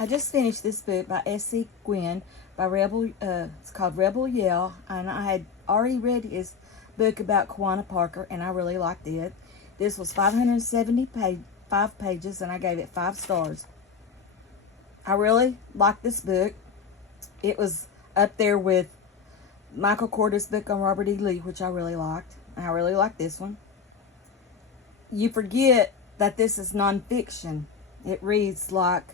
I just finished this book by S.C. Gwynn by Rebel. It's called Rebel Yell, and I had already read his book about Quanah Parker, and I really liked it. This was 575 pages, and I gave it 5 stars. I really liked this book. It was up there with Michael Korda's book on Robert E. Lee, which I really liked. And I really liked this one. You forget that this is nonfiction. It reads like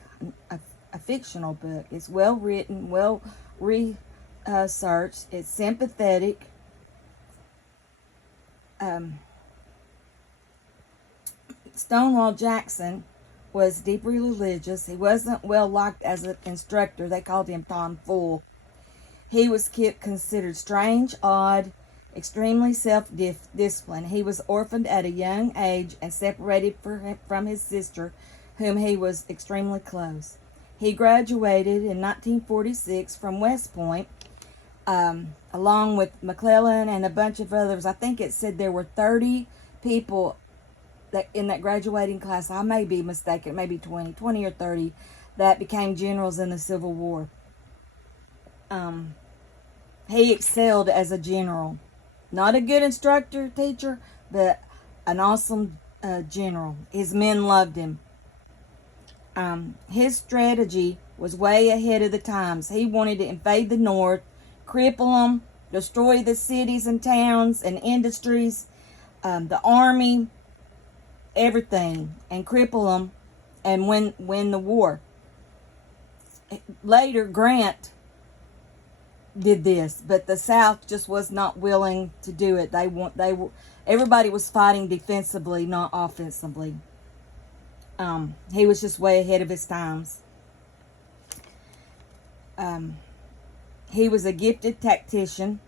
a fictional book. It's well written, well researched. It's sympathetic. Stonewall Jackson was deeply religious. He wasn't well liked as an instructor. They called him Tom Fool. He was considered strange, odd, extremely self-disciplined. He was orphaned at a young age and separated from his sister, whom he was extremely close. He graduated in 1946 from West Point, along with McClellan and a bunch of others. I think it said there were 30 people that in that graduating class. I may be mistaken, maybe 20 or 30, that became generals in the Civil War. He excelled as a general. Not a good instructor, teacher, but an awesome general. His men loved him. His strategy was way ahead of the times. He wanted to invade the North, cripple them, destroy the cities and towns and industries, the army, everything, and cripple them and win the war. Later, Grant did this, but the South just was not willing to do it. Everybody was fighting defensively, not offensively. He was just way ahead of his times. He was a gifted tactician.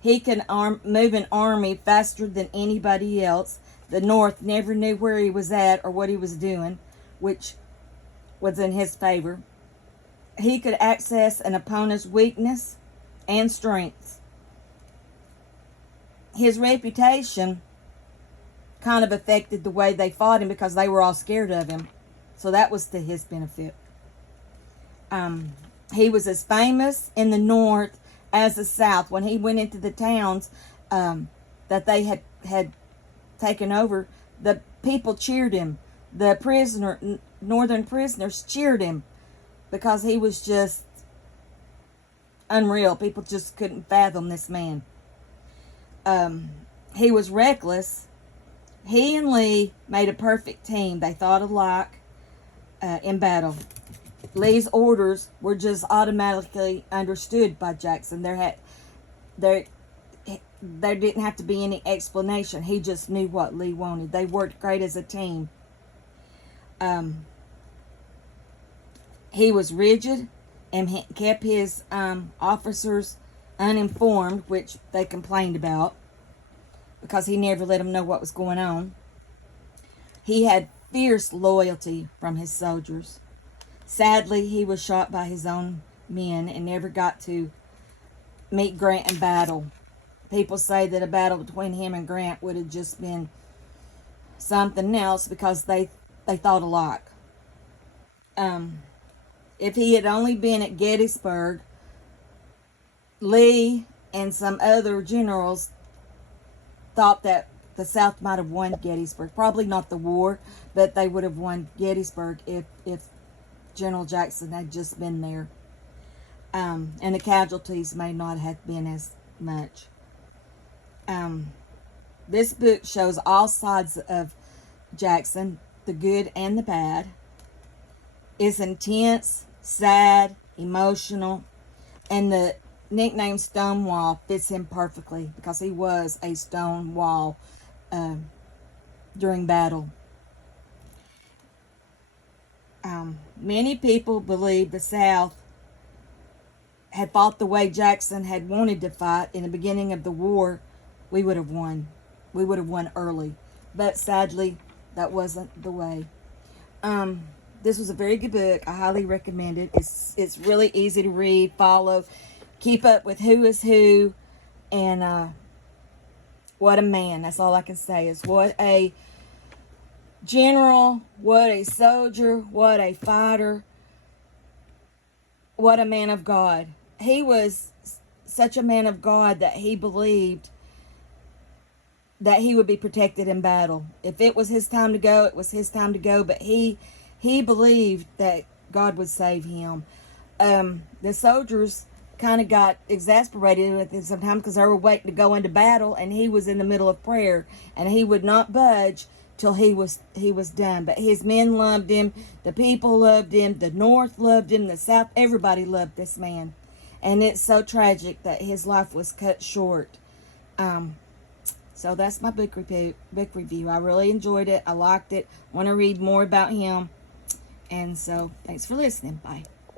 He could move an army faster than anybody else. The North never knew where he was at or what he was doing, which was in his favor. He could access an opponent's weakness and strengths. His reputation kind of affected the way they fought him because they were all scared of him. So that was to his benefit. He was as famous in the North as the South. When he went into the towns that they had taken over, the people cheered him. The northern prisoners cheered him because he was just unreal. People just couldn't fathom this man. He was reckless. He and Lee made a perfect team. They thought alike in battle. Lee's orders were just automatically understood by Jackson. There didn't have to be any explanation. He just knew what Lee wanted. They worked great as a team. He was rigid and kept his officers uninformed, which they complained about because he never let them know what was going on. He had fierce loyalty from his soldiers. Sadly, he was shot by his own men and never got to meet Grant in battle. People say that a battle between him and Grant would have just been something else because they thought alike. If he had only been at Gettysburg, Lee and some other generals thought that the South might have won Gettysburg. Probably not the war, but they would have won Gettysburg if General Jackson had just been there. And the casualties may not have been as much. This book shows all sides of Jackson, the good and the bad. It's intense, sad, emotional, and the nickname Stonewall fits him perfectly because he was a stone wall during battle. Many people believe the South had fought the way Jackson had wanted to fight in the beginning of the war. We would have won. We would have won early. But sadly, that wasn't the way. This was a very good book. I highly recommend it. It's really easy to read, follow, keep up with who is who, and what a man. That's all I can say is what a general, what a soldier, what a fighter. what a man of God. He was such a man of God that he believed that he would be protected in battle. If it was his time to go, it was his time to go. But he believed that God would save him. The soldiers kind of got exasperated with him sometimes because they were waiting to go into battle, and he was in the middle of prayer, and he would not budge till he was done. But his men loved him, the people loved him, the North loved him, the South, everybody loved this man. And it's so tragic that his life was cut short. So that's my book review. I really enjoyed it. I liked it. Want to read more about him. And so thanks for listening. Bye.